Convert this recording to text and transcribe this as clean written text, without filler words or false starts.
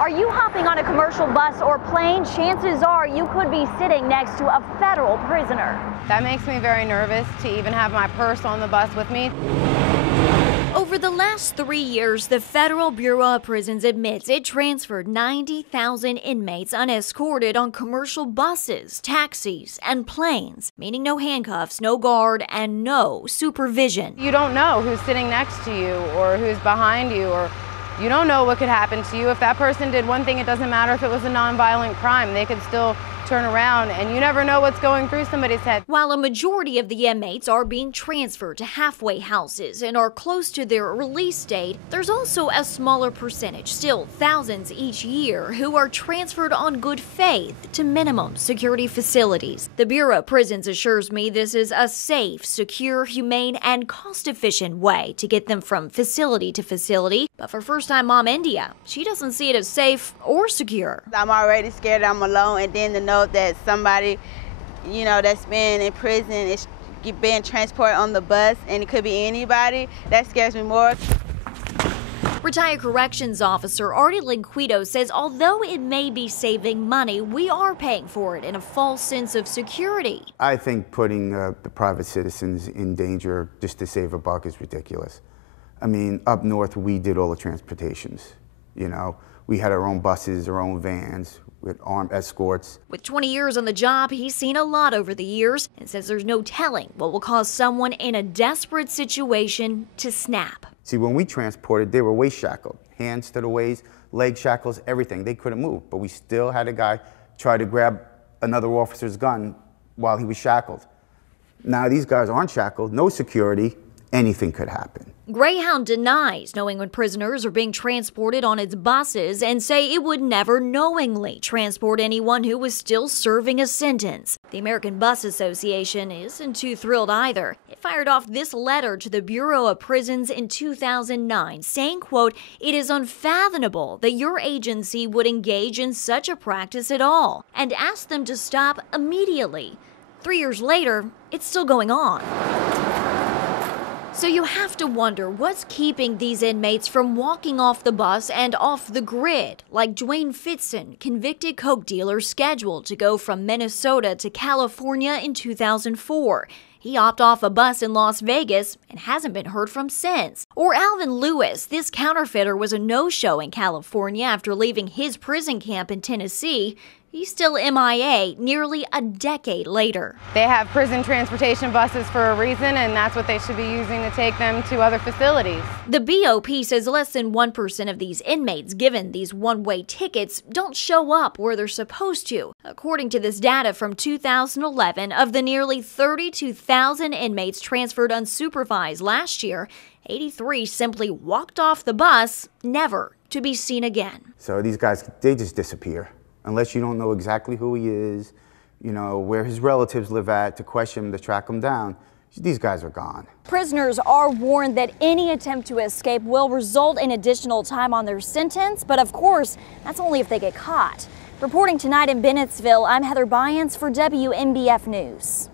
Are you hopping on a commercial bus or plane? Chances are you could be sitting next to a federal prisoner. That makes me very nervous to even have my purse on the bus with me. Over the last 3 years, the Federal Bureau of Prisons admits it transferred 90,000 inmates unescorted on commercial buses, taxis, and planes, meaning no handcuffs, no guard, and no supervision. You don't know who's sitting next to you or who's behind you, or you don't know what could happen to you. If that person did one thing, it doesn't matter if it was a nonviolent crime. They could still turn around, and you never know what's going through somebody's head. While a majority of the inmates are being transferred to halfway houses and are close to their release date, there's also a smaller percentage, still thousands each year, who are transferred on good faith to minimum security facilities. The Bureau of Prisons assures me this is a safe, secure, humane, and cost-efficient way to get them from facility to facility. But for first-time mom India, she doesn't see it as safe or secure. I'm already scared I'm alone, and then to know that somebody, that's been in prison is being transported on the bus, and it could be anybody, that scares me more. Retired corrections officer Artie Linquito says although it may be saving money, we are paying for it in a false sense of security. I think putting the private citizens in danger just to save a buck is ridiculous. I mean, up north, we did all the transportations, We had our own buses, our own vans, with armed escorts. With 20 years on the job, he's seen a lot over the years and says there's no telling what will cause someone in a desperate situation to snap. See, when we transported, they were waist shackled, hands to the waist, leg shackles, everything. They couldn't move, but we still had a guy try to grab another officer's gun while he was shackled. Now these guys aren't shackled, no security, anything could happen. Greyhound denies knowing when prisoners are being transported on its buses and say it would never knowingly transport anyone who was still serving a sentence. The American Bus Association isn't too thrilled either. It fired off this letter to the Bureau of Prisons in 2009 saying, quote, "It is unfathomable that your agency would engage in such a practice at all," and asked them to stop immediately. 3 years later, it's still going on. So you have to wonder what's keeping these inmates from walking off the bus and off the grid, like Dwayne Fitzen, convicted coke dealer scheduled to go from Minnesota to California in 2004. He hopped off a bus in Las Vegas and hasn't been heard from since. Or Alvin Lewis, this counterfeiter was a no-show in California after leaving his prison camp in Tennessee. He's still MIA nearly a decade later. They have prison transportation buses for a reason, and that's what they should be using to take them to other facilities. The BOP says less than 1% of these inmates given these one-way tickets don't show up where they're supposed to. According to this data from 2011, of the nearly 32,000 inmates transferred unsupervised last year, 83 simply walked off the bus, never to be seen again. So these guys, they just disappear. Unless you don't know exactly who he is, where his relatives live at, to question him, to track him down, these guys are gone. Prisoners are warned that any attempt to escape will result in additional time on their sentence, but of course, that's only if they get caught. Reporting tonight in Bennettsville, I'm Heather Biance for WMBF News.